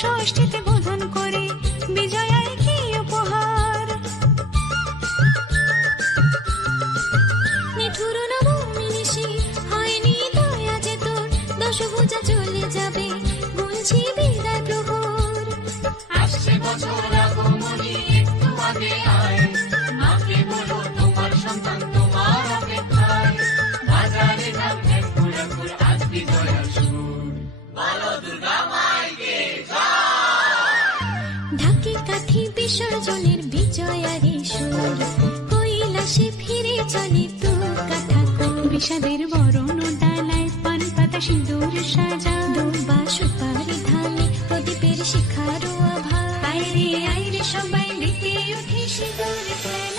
ষষ্ঠীতে বোধন করে, বিজয়ায় কি উপহার? নিঠুর নবমী নিশি, হয়নি দয়া যে তোর, দশভুজা চলে যাবে, গুনছি বিদায় প্রহর। আসছে বছর আগমনী একটু আগে বাজারে ঢাক ঘুরে ঘুরে আজ বিজয়ার সুর। বলো দুর্গা বিসর্জনের বিজয়ারে সুর কৈলাসে ফিরে চলে তু কাঠা বিষাদের বরণ ডালায় পান পাতা সিঁদুর সাজা। দুবা সুপারি ধানে প্রদীপের শিখারো আভা আইরে আইরে সবাই দিতে উঠে সিঁদুর।